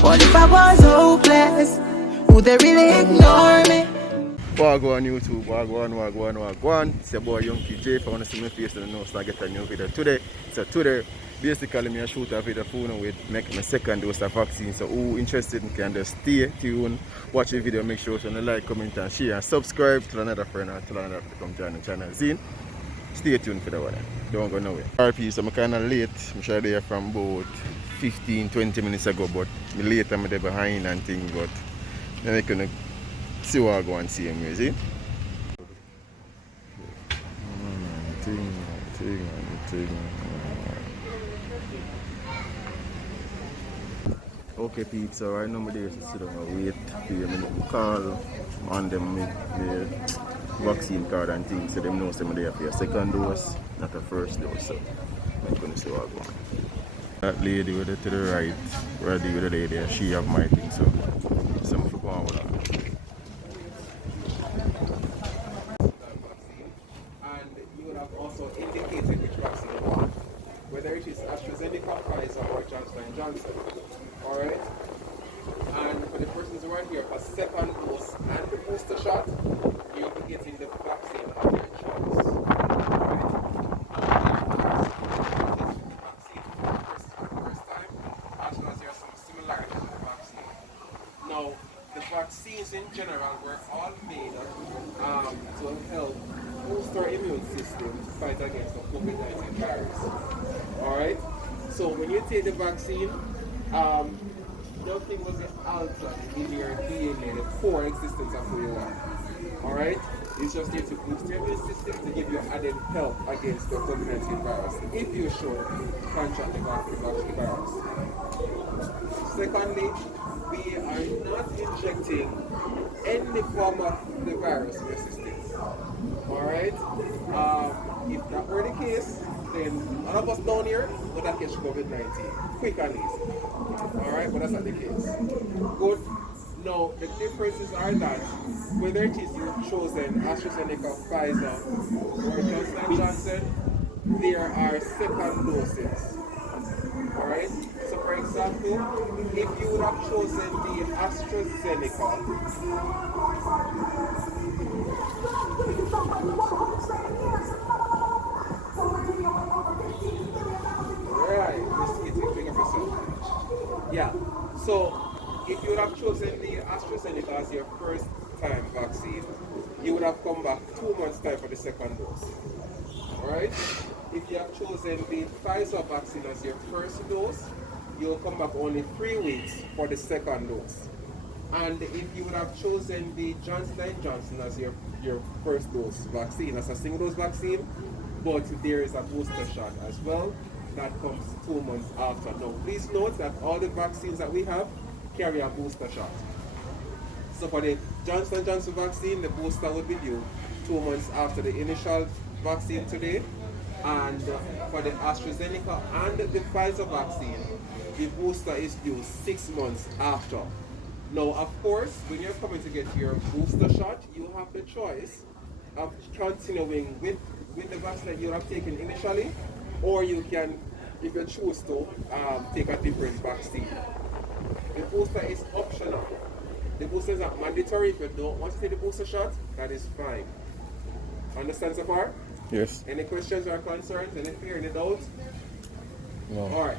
What if I was hopeless? Would they really ignore me? Wagwan YouTube, wagwan. It's your boy Young J. If I want to see my face in the nose, I get a new video today. So today, basically, I shoot a video phone with make my second dose of vaccine. So who interested can just stay tuned, watch the video, make sure to like, comment and share and subscribe to another friend or to another to come join the channel. Stay tuned for the one. Don't go nowhere. RP, so I'm kind of late. I'm sure they're from about 15-20 minutes ago, but I'm late, I'm there behind and things, but then I couldn't see what I go and see him, you see? Okay, Pete, so right now I'm there to sit down and wait for them to call on them the vaccine card and things, so them know I'm there for a second dose, not a first dose, so I'm going to see what I go on. That lady with it to the right, ready with the lady, she have my thing, so I'm going on with that. Also indicated which vaccine you want, whether it is AstraZeneca, Pfizer, or Johnson & Johnson. Alright? And for the persons who are here for second dose and the booster shot, you'll be getting the vaccine of your choice. Alright? Vaccine for the first time, as long as there are some similarities with the vaccine. Now, the vaccines in general were all made to help boost our immune system to fight against the COVID-19 virus. Alright? So when you take the vaccine, nothing will get altered in your DNA, the core existence of who you are. Alright? It's just here to boost your immune system to give you added help against the COVID-19 virus if you should contract the virus. Secondly, we are not injecting any form of the virus in your system. Alright? If that were the case, then none of us down here would have catch COVID-19. Quick and easy. Alright? But that's not the case. Good. Now, the differences are that whether it is you've chosen AstraZeneca, Pfizer, or Johnson & Johnson, there are second doses. Alright? So for example, if you would have chosen the AstraZeneca, right, let's get it figure yourself. Yeah, so if you would have chosen the AstraZeneca as your first time vaccine, you would have come back 2 months time for the second dose. Alright? If you have chosen the Pfizer vaccine as your first dose, you'll come back only 3 weeks for the second dose. And if you would have chosen the Johnson & Johnson as your first dose vaccine, as a single dose vaccine, but there is a booster shot as well, that comes 2 months after. Now, please note that all the vaccines that we have carry a booster shot. So for the Johnson & Johnson vaccine, the booster would be due 2 months after the initial vaccine today. And for the AstraZeneca and the Pfizer vaccine, the booster is due 6 months after. Now, of course, when you're coming to get your booster shot, you have the choice of continuing with the vaccine that you have taken initially, or you can, if you choose to, take a different vaccine. The booster is optional. The booster is not mandatory. If you don't want to take the booster shot, that is fine. Understand so far? Yes. Any questions or concerns? Any fear, any doubts? No. Alright.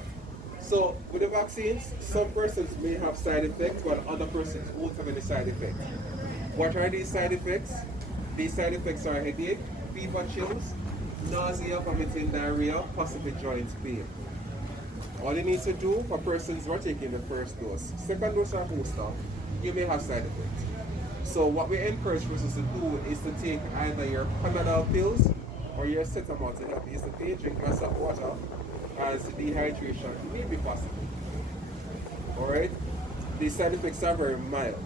So, with the vaccines, some persons may have side effects, while other persons won't have any side effects. What are these side effects? These side effects are headache, fever, chills, nausea, vomiting, diarrhea, possibly joint pain. All you need to do for persons who are taking the first dose, second dose or booster, you may have side effects. So what we encourage persons to do is to take either your Panadol pills or your Cetamol to help ease the pain, drink lots of water, as dehydration may be possible. Alright? These side effects are very mild.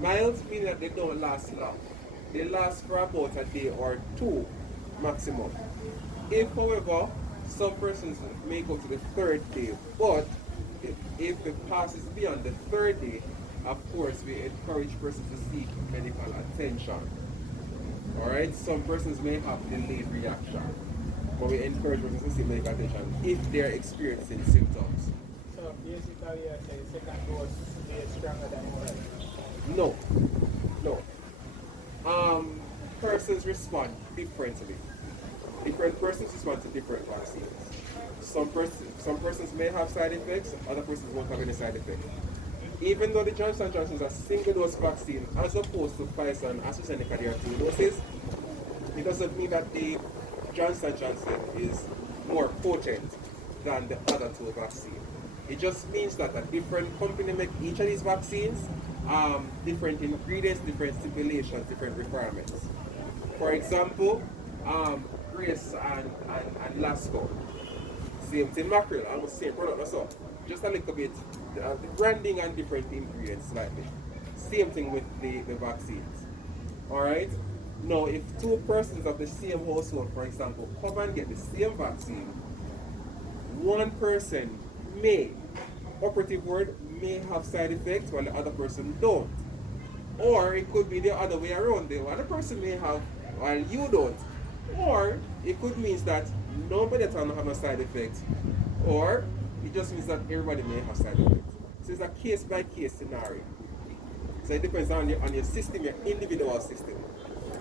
Mild meaning that they don't last long. They last for about a day or two maximum. If, however, some persons may go to the third day, but if it passes beyond the third day, of course, we encourage persons to seek medical attention. Alright? Some persons may have delayed reaction, but we encourage persons to seek medical attention if they're experiencing symptoms. So basically, you're saying second dose No, no. Persons respond differently. Different persons respond to different vaccines. Some persons may have side effects, other persons won't have any side effects. Even though the Johnson & Johnson is a single dose vaccine as opposed to Pfizer and AstraZeneca, they are 2 doses, it doesn't mean that the Johnson & Johnson is more potent than the other 2 vaccines. It just means that a different company make each of these vaccines different ingredients, different stipulations, different requirements. For example, Grace and Lasco, same thing mackerel, almost same product also. Just a little bit, the branding and different ingredients slightly. Same thing with the vaccines. Alright? Now, if 2 persons of the same household, for example, come and get the same vaccine, one person may, operative word, may have side effects while the other person don't. Or it could be the other way around. The other person may have while you don't. Or it could mean that nobody at all have a side effect. Or it just means that everybody may have side effects. So it's a case by case scenario. So it depends on your system, your individual system.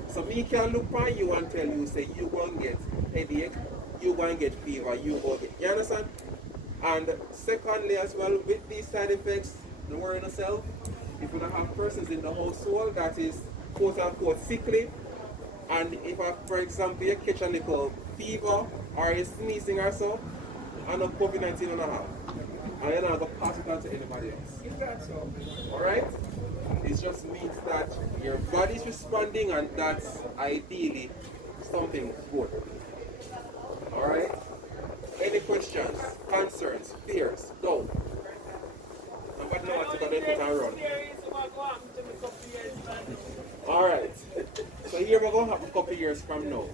So me can look on you and tell you, say you go and get headache, you go and get fever, you go get, you understand? And secondly as well, with these side effects, don't worry yourself. If you don't have persons in the household that is quote unquote sickly, and if for example you catch a little fever or you're sneezing or so, and a COVID-19 on the have, and you're not going to pass it on to anybody else. Alright? It just means that your body is responding, and that's ideally something good. Alright? Any questions, concerns, fears? Don't. Nobody know what to do and run. Alright. So here we're going to have a couple years from now.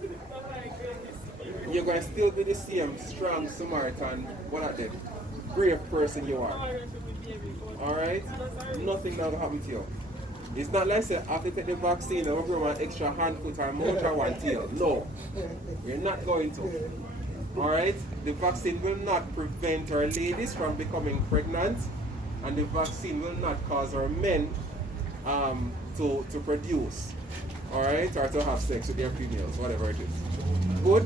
You're going to still be the same strong Samaritan, what are them? Brave person you are. Alright? Nothing now will happen to you. It's not like say after take the vaccine and we're going to have an extra hand, foot or mouth or one tail. No. We're not going to. Alright? The vaccine will not prevent our ladies from becoming pregnant, and the vaccine will not cause our men to produce. Alright? Or to have sex with their females, whatever it is. But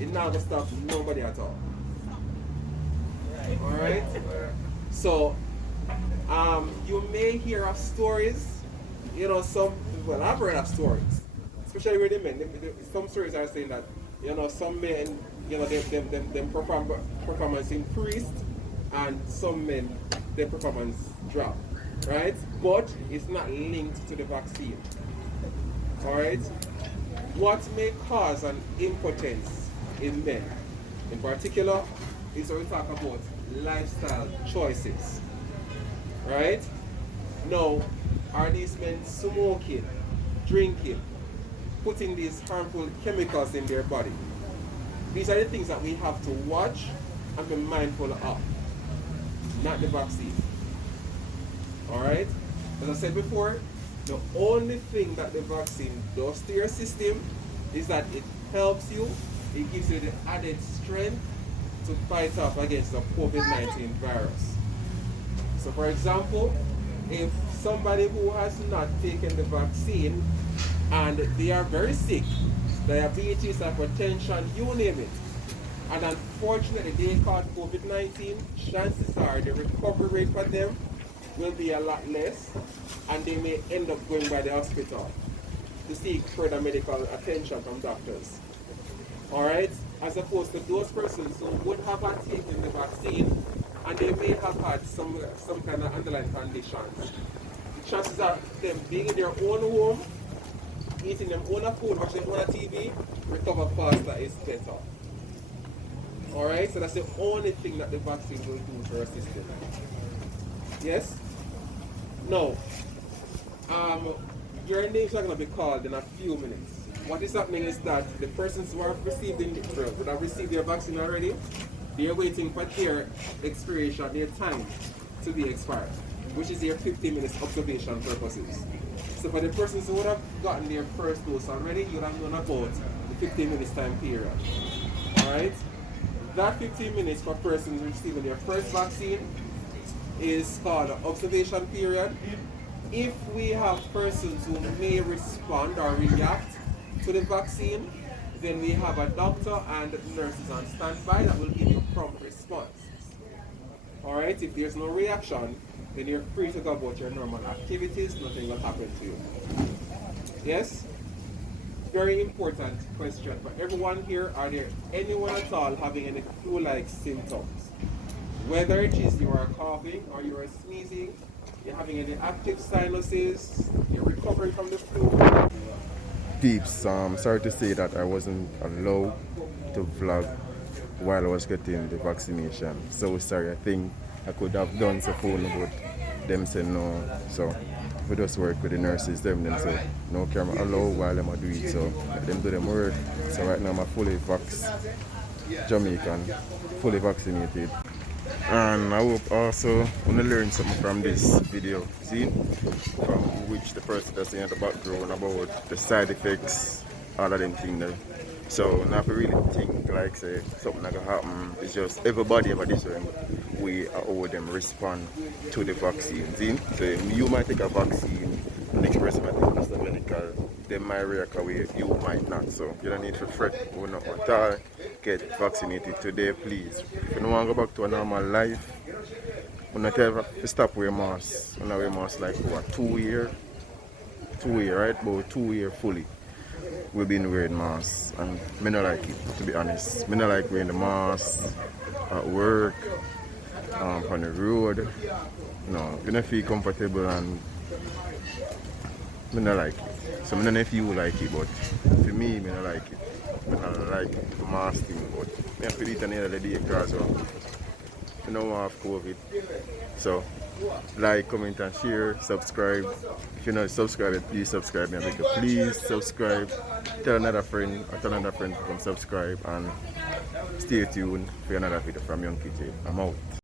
it not going to stop nobody at all. Alright? So you may hear of stories, you know, well, I've heard of stories, especially with the men. Some stories are saying that, you know, some men, you know, them performance increased, and some men, their performance dropped, right? But it's not linked to the vaccine. Alright? What may cause an impotence in men, in particular, is when we talk about lifestyle choices. Right? Now, are these men smoking, drinking, putting these harmful chemicals in their body? These are the things that we have to watch and be mindful of, not the vaccine. Alright? As I said before, the only thing that the vaccine does to your system is that it helps you, it gives you the added strength to fight off against the COVID-19 virus. So for example, if somebody who has not taken the vaccine and they are very sick, diabetes, hypertension, you name it, and unfortunately they caught COVID-19, chances are the recovery rate for them will be a lot less, and they may end up going by the hospital to seek further medical attention from doctors. Alright? As opposed to those persons who would have taken the vaccine and they may have had some kind of underlying conditions. The chances are them being in their own home, eating their own food, watching their own TV, recover faster is better. Alright? So that's the only thing that the vaccine will do for our system. Yes? Now, your names are going to be called in a few minutes. What is happening is that the persons who have received would have received their vaccine already. They are waiting for their expiration, their time to be expired, which is their 15 minutes observation purposes. So for the persons who would have gotten their first dose already, you would have known about the 15 minutes time period. Alright? That 15 minutes for persons receiving their first vaccine is called observation period. If we have persons who may respond or react to the vaccine, then we have a doctor and nurses on standby that will give you prompt response. Alright, if there's no reaction, then you're free to go about your normal activities, nothing will happen to you. Yes? Very important question for everyone here. Are there anyone at all having any flu-like symptoms? Whether it is you are coughing or you are sneezing, you're having any active sinuses, you're recovering from the flu. Peeps, sorry to say that I wasn't allowed to vlog while I was getting the vaccination. So sorry, I think I could have done so phone, but them said no. So we just work with the nurses, them say no camera allowed while I'm do it. So them do them work. So right now I'm fully Jamaican, fully vaccinated. And I hope also want to learn something from this video, see, from which the person that's in the background about the side effects, all of them things there. So now if you really think like say something like happen, it's just everybody have a different way how them respond to the vaccine. See? So you might take a vaccine, the next person might take a medical, they might react away, you might not. So you don't need to fret, we're not at all. Get vaccinated today, please. If you don't want to go back to a normal life, we're not ever stop wearing masks. We're not wearing masks like what, 2 years? 2 years, right? About 2 years fully. We've been wearing masks and me not like it, to be honest. Me not like wearing the mask at work, on the road. No, you don't feel comfortable and me not like it. So I don't know if you like it, but for me, me not like it. I don't like the mask thing, but I have to eat another day because I don't want COVID. So like, comment and share, subscribe. If you're not subscribed, please subscribe me. Please subscribe. Tell another friend or tell another friend to come subscribe and stay tuned for another video from Young KJ. I'm out.